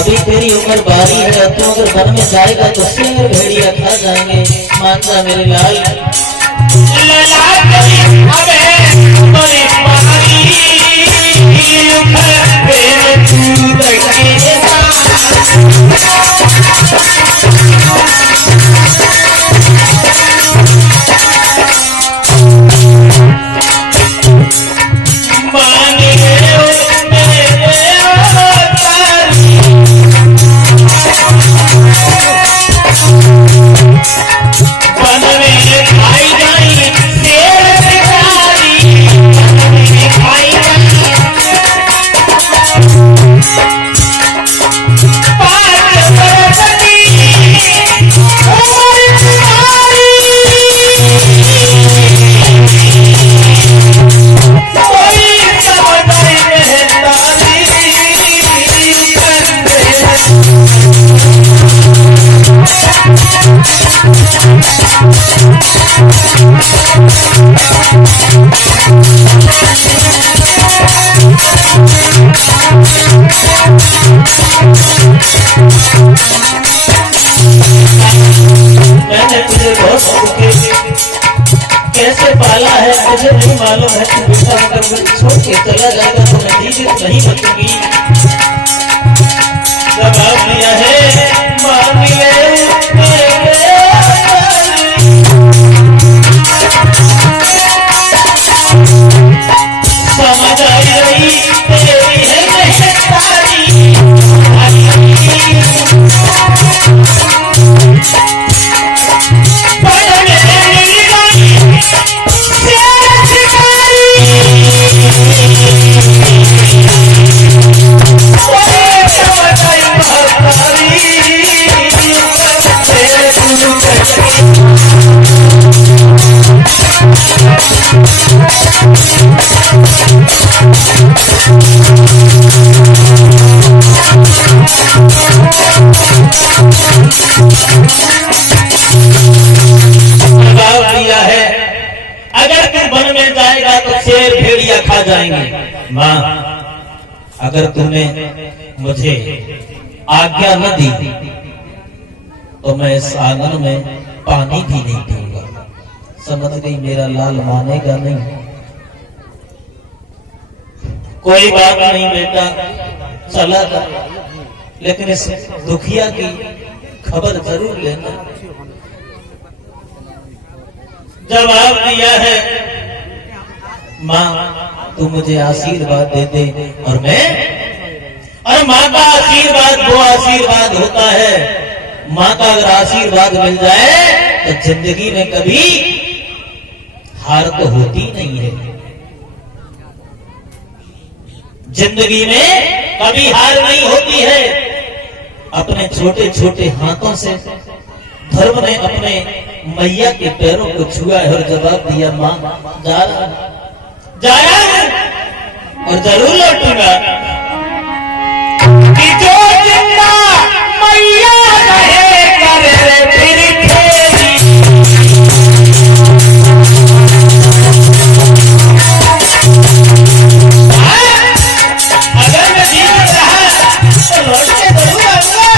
अभी तेरी उम्र बारी है, तू अगर वन में जाएगा तो शेर भेड़िया खा जाएंगे। मान जा मेरे लाल। कैसे पाला है मुझे नहीं मालूम है कि बेटा अगर मुझे छोड़ के चला जाएगा तो नतीजे नहीं बचूंगी। जवाब दिया है मांगे समझ आई रही तेरी है खा जाएंगे। माँ अगर तूने मुझे आज्ञा न दी तो मैं इस आंगन में पानी भी नहीं पीऊंगा। समझ गई मेरा लाल, मानेगा नहीं। कोई बात नहीं बेटा, चला जा, लेकिन इस दुखिया की खबर जरूर लेना। जवाब दिया है माँ तू मुझे आशीर्वाद दे दे और माँ का आशीर्वाद वो आशीर्वाद होता है। माँ का अगर आशीर्वाद मिल जाए तो जिंदगी में कभी हार तो होती नहीं है। जिंदगी में कभी हार नहीं होती है। अपने छोटे छोटे हाथों से धर्म ने अपने मैया के पैरों को छुआ है और जवाब दिया माँ जाया और जरूर लौटूंगा। कि जो जिंदा मैया रहे करे फिर फेरी। अगर मैं जीवित रहा तो लौट के जरूर आऊंगा।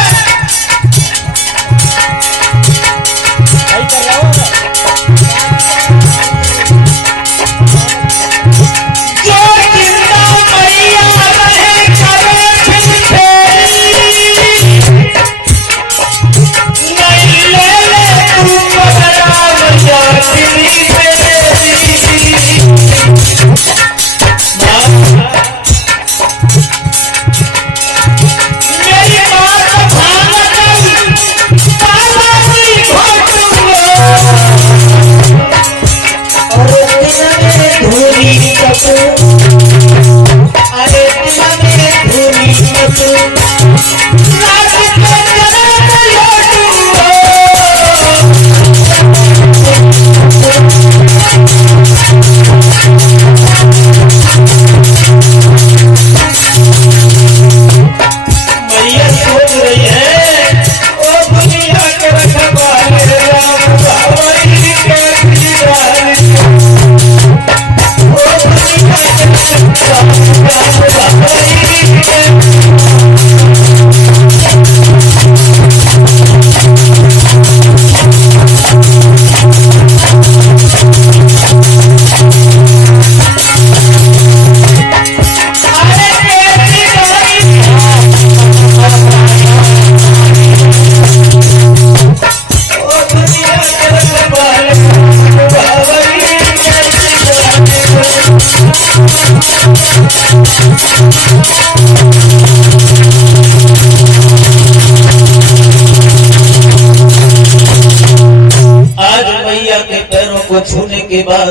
चरणों को छूने के बाद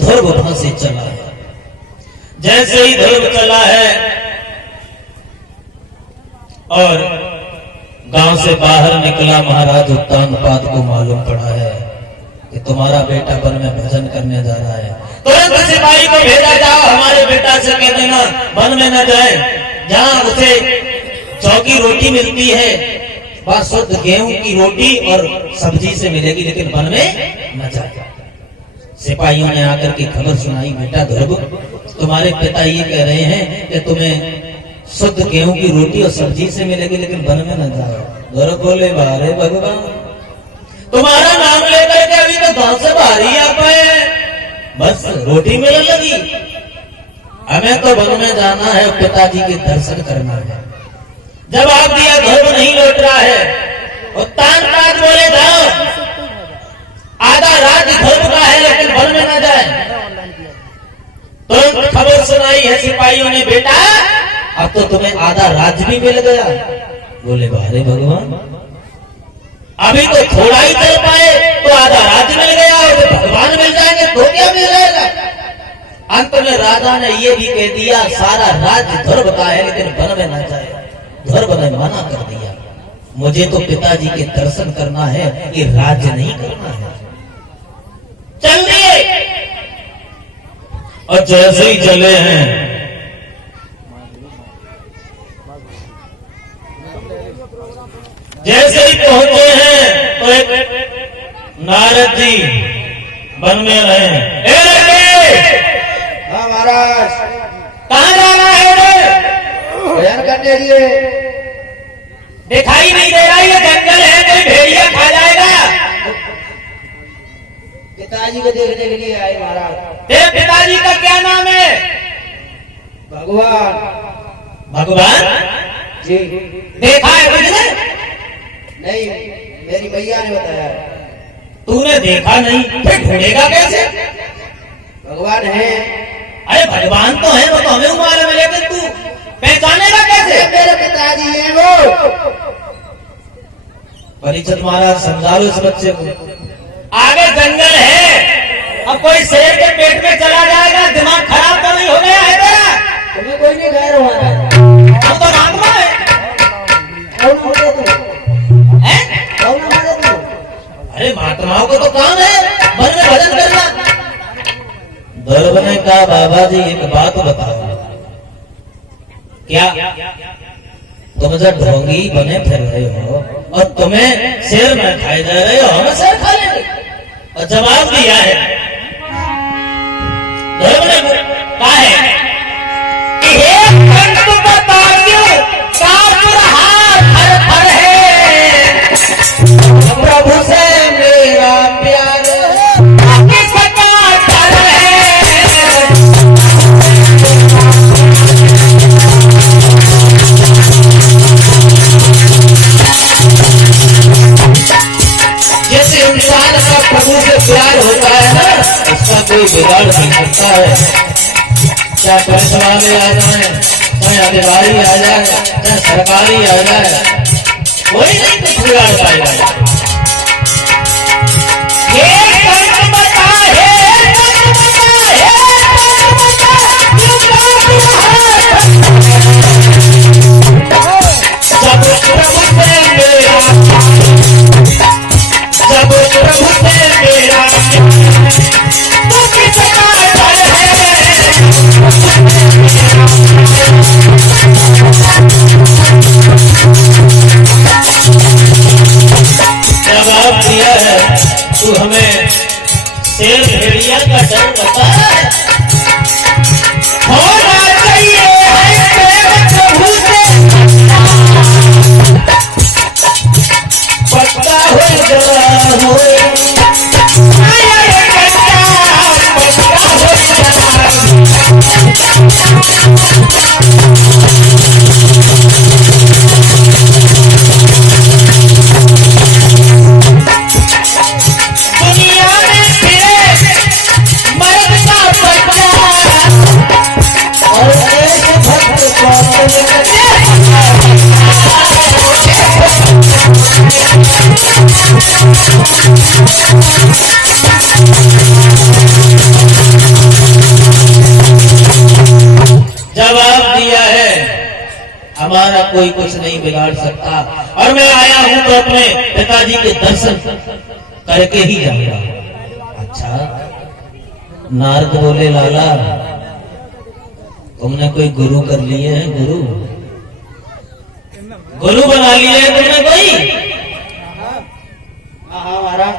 ध्रुव वहां से चला है। जैसे ही ध्रुव चला है और गांव से बाहर निकला, महाराज उत्तानपाद को मालूम पड़ा है कि तुम्हारा बेटा वन में भजन करने जा रहा है। तुरंत सिपाही को भेजा, जाओ हमारे बेटा से कह देना वन में न जाए, जहां उसे चौकी रोटी मिलती है वह शुद्ध गेहूं की रोटी और सब्जी से मिलेगी, लेकिन वन में न जाए। सिपाहियों ने आकर के खबर सुनाई, बेटा ध्रुव तुम्हारे पिता ये कह रहे हैं कि तुम्हें शुद्ध गेहूं की रोटी और सब्जी से मिलेगी, लेकिन वन में न जाओ। ध्रुव बोले, बारे भगवान, तुम्हारा नाम लेकर के अभी तो गांव से बाहर ही आ पाए, बस रोटी मिलने लगी। हमें तो वन में जाना है, पिताजी के दर्शन करना है। जवाब दिया, ध्रुव नहीं लौट रहा है। उत्तानपाद बोले, जाओ, आधा राज्य ध्रुव का है, लेकिन वन में न जाए। तुरंत खबर सुनाई है सिपाहियों ने, बेटा अब तो तुम्हें आधा राज्य भी मिल गया। बोले, बारे भगवान, अभी तो थोड़ा ही चल पाए तो आधा राज्य मिल गया, और भगवान मिल जाएंगे तो क्या मिल जाएगा। अंत में राजा ने ये भी कह दिया, सारा राज्य ध्रुव का है, लेकिन वन में न जाए। ध्रुव ने मना कर दिया, मुझे तो पिताजी के दर्शन करना है, ये राज्य नहीं करना है। चल दिए, और जैसे ही चले हैं जैसे ही पहुंचे हैं तो एक नारद जी वन में रहे। हाँ महाराज, कहाँ जाना है रे? भजन करने लिए। दिखाई नहीं दे रहा, ये जंगल है, कोई भेड़िया खा जाएगा। पिताजी को देखने के लिए आए महाराज। तेरे पिताजी का क्या नाम है? भगवान। भगवान जी। देखा है तुझने? नहीं, मेरी भैया ने बताया। तूने देखा नहीं, फिर ढूंढेगा कैसे? भगवान है। अरे भगवान तो है, वो तो हमें मालूम है, लेकिन तू पहचानेगा कैसे? मेरे पिताजी हैं वो। परीक्षित महाराज समझा लो इस बच्चे को। आगे जंगल है, अब कोई शेर के पेट में चला जाएगा, दिमाग खराब तो नहीं हो गया है तेरा? तुम्हें कोई नहीं कह रहा है, हम तो महात्मा है। कौन होते तुम? कौन होते तुम? अरे महात्माओं को तो काम है वन में भजन करना। ध्रुव ने कहा, बाबा जी एक बात बताओ, क्या तुम जब ढोंगी बने फिर रहे हो और तुम्हें शेर में खाए जा रहे हो, हमें शेर खा लेंगे? और जवाब दिया है ध्रुव ने कहा है कि हे पंत बताइए, कापुरहार हर हर है, प्रभु से मेरा प्यार किसका डर है। जैसे इंसान का प्रभु से प्यार होता है ना, उसका कोई बिगाड़ नहीं सकता है। चाहे पुलिस वाले आ जाए, चाहे अधिकारी आ जाए, चाहे सरकारी आ जाए, कोई नहीं कुछ बिगाड़ पाएगा। जवाब दिया है, तू हमें शेर भेड़िया का डर बता। होना चाहिए है प्रेम प्रभु से, पक्का हो जरा होए, कोई कुछ नहीं बिगाड़ सकता, और मैं आया हूं तो अपने पिताजी के दर्शन करके ही जाऊंगा। अच्छा, नारद बोले, लाला तुमने कोई गुरु कर लिए है? गुरु बना लिए है तुमने कोई? हाँ महाराज।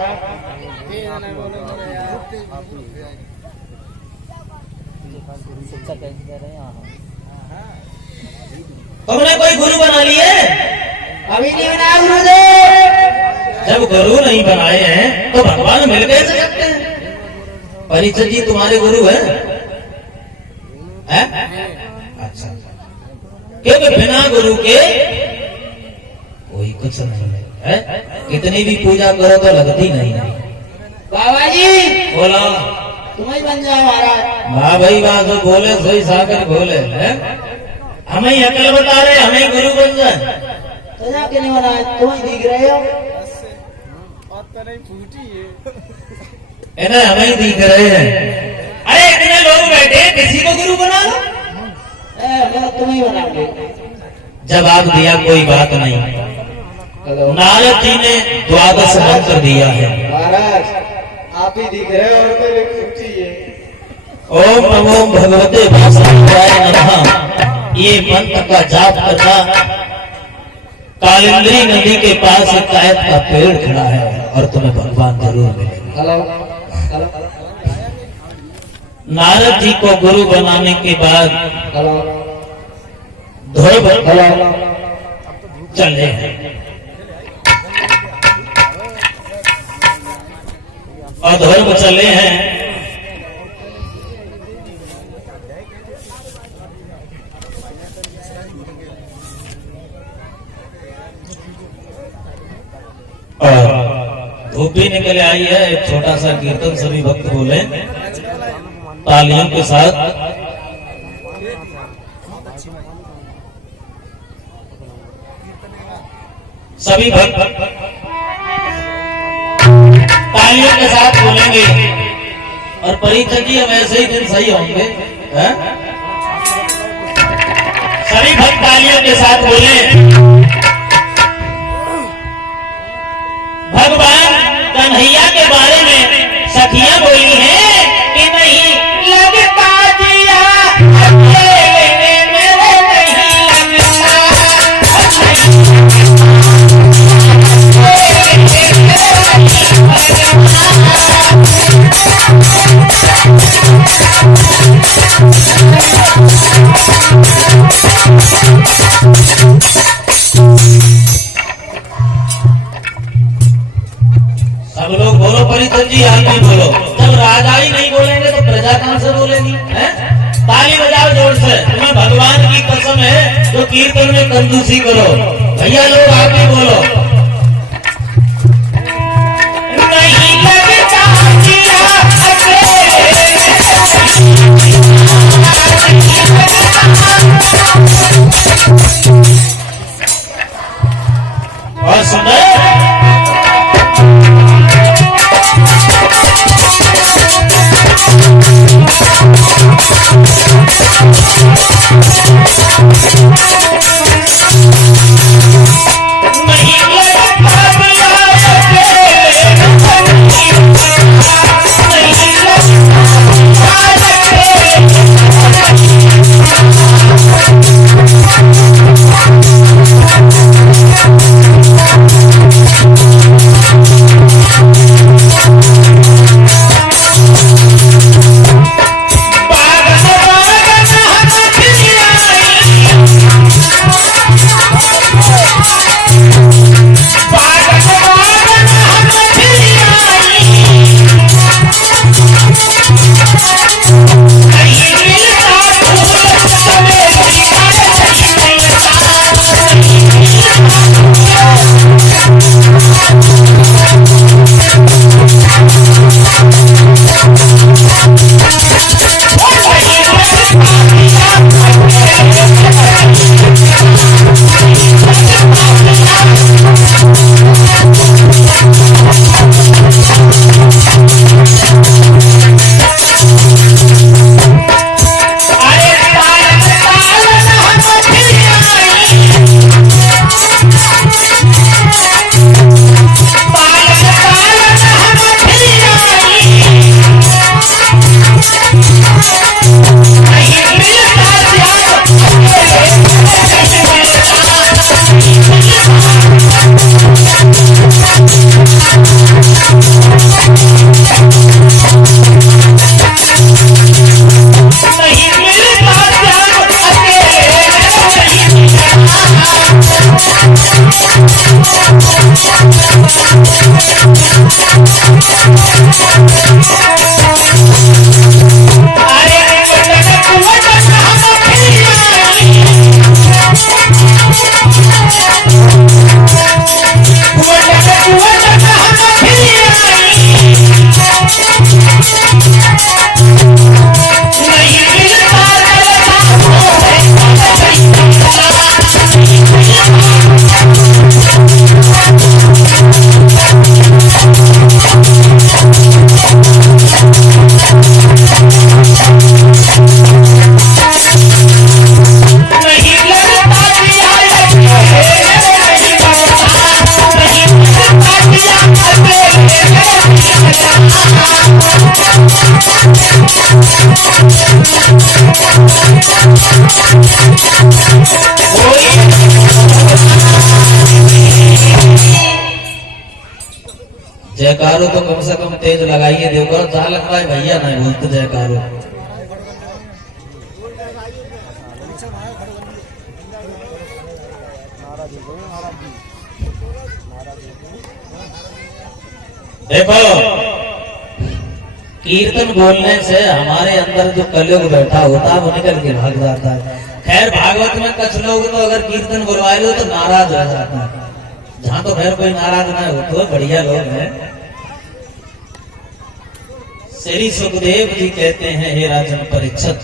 तुमने कोई गुरु बना लिए? अभी नहीं बना गुरुदेव। जब गुरु नहीं बनाए हैं तो भगवान मिल कैसे सकते हैं? परिचय जी तुम्हारे गुरु है? अच्छा, क्योंकि बिना गुरु के कोई कुछ नहीं है। कितनी भी पूजा करो तो लगती नहीं है। बाबा जी बोला, तुम ही बन जाओ महाराज। वाह भाई वाह, जो बोले सोई सागर बोले है। हमें ही अकल बता रहे, हमें गुरु बन जाए तो जाके नहीं बना, तुम ही दिख रहे हो। इन्हें हमें ही दिख रहे हैं। अरे इतने लोग बैठे, किसी को गुरु बना लो। मैं तुम ही बनाओगे। जवाब दिया, कोई बात नहीं। नारद जी ने 12 मंत्र दिया है। महाराज आप ही दिख रहे हो, और मेरे खुशी है। ओम नमो भगवते वासुदेवाय नमः। ये मंत्र का जाप करना। कालिंदी नदी के पास एक कायत का पेड़ खड़ा है और तुम्हें भगवान जरूर मिलेंगे। नारद जी को गुरु बनाने के बाद ध्रुव चले हैं और ध्रुव चले हैं। और धूप भी निकल आई है। एक छोटा सा कीर्तन सभी भक्त बोले तालियों के साथ। सभी भक्त तालियों के साथ बोलेंगे और परिचय जी हम ऐसे ही दिन सही होंगे। सभी भक्त तालियों के साथ बोले। भगवान कन्हैया के बारे में सखियां बोली हैं कि नहीं लगता जिया अकेले मेरे नहीं सब लोग बोलो परिचय जी, आप भी बोलो। जब राजा ही नहीं बोलेंगे तो प्रजा कहां से बोलेगी? ताली बजाओ जोर से। तुम्हें भगवान की कसम है जो कीर्तन में कंजूसी करो। भैया लोग आप भी बोलो। नहीं लगता जिया और सुंदर जयकारो तो कम से कम तेज लगाइए, देखो जहाँ लग रहा है भैया नहीं बोलते जयकारो। देखो कीर्तन बोलने से हमारे अंदर जो कलयुग बैठा होता है वो निकल के भाग जाता है। खैर भागवत में कुछ लोग तो अगर कीर्तन बुलवाए लो तो नाराज हो जाता है, जहां तो खैर कोई नाराज ना हो, तो बढ़िया लोग हैं। श्री सुखदेव जी कहते हैं, हे राजन परीक्षित,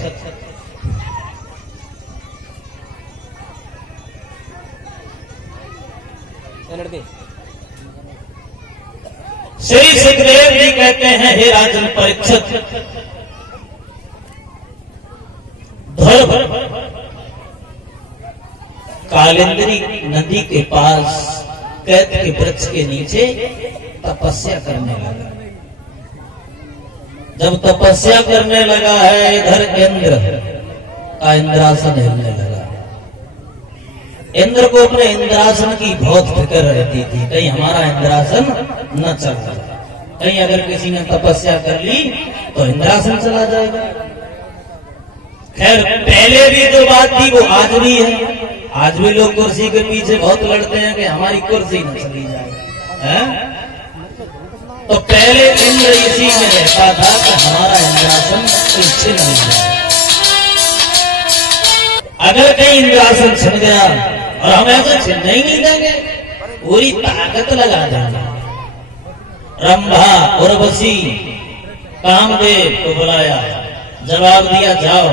श्री सुखदेव जी कहते हैं, हे राजन परीक्षित, ध्रुव कालिंदी नदी के पास कैत के वृक्ष के नीचे तपस्या करने लगा। जब तपस्या करने लगा है, इधर इंद्र का इंद्रासन हिलने लगा। इंद्र को अपने इंद्रासन की बहुत फिक्र रहती थी, कहीं हमारा इंद्रासन न चला जाए, कहीं अगर किसी ने तपस्या कर ली तो इंद्रासन चला जाएगा। खैर पहले भी जो बात थी वो आज भी है। आज भी लोग कुर्सी के पीछे बहुत लड़ते हैं कि हमारी कुर्सी न चली जाए, हैं? तो पहले इंद्र इसी में रहता था कि हमारा इंद्रासन छिन नहीं जाए। अगर कहीं इंद्रासन छिन गया और हम ऐसा छिनने ही नहीं देंगे, पूरी ताकत लगा देंगे। रंभा उर्वशी कामदेव को बुलाया, जवाब दिया जाओ।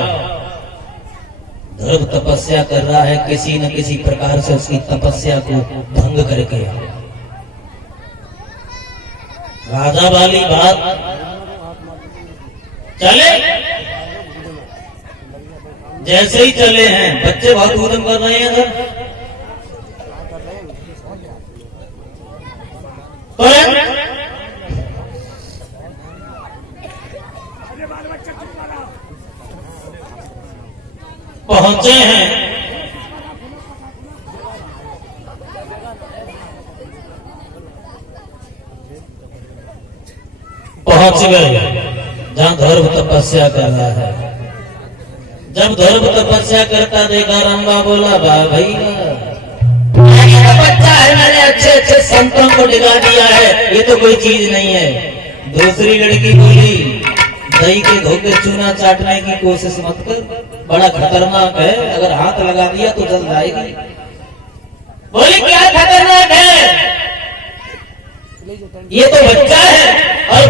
ध्रुव तपस्या कर रहा है, किसी न किसी प्रकार से उसकी तपस्या को भंग करके राजा वाली बात चले। जैसे ही चले हैं, बच्चे बहुत उद्यम कर रहे हैं सर, पहुंचे हैं। पहुंच गए जहां ध्रुव तपस्या कर रहा है। जब ध्रुव तपस्या करता देखा, रंभा बोला, वाह भाई बच्चा है, मैंने अच्छे अच्छे संतों को डिगा दिया है, ये तो कोई चीज नहीं है। दूसरी लड़की बोली, दही के धोखे चूना चाटने की कोशिश मत कर, बड़ा खतरनाक है, अगर हाथ लगा दिया तो जल जाएगी। बोली क्या खतरनाक है, ये तो बच्चा है और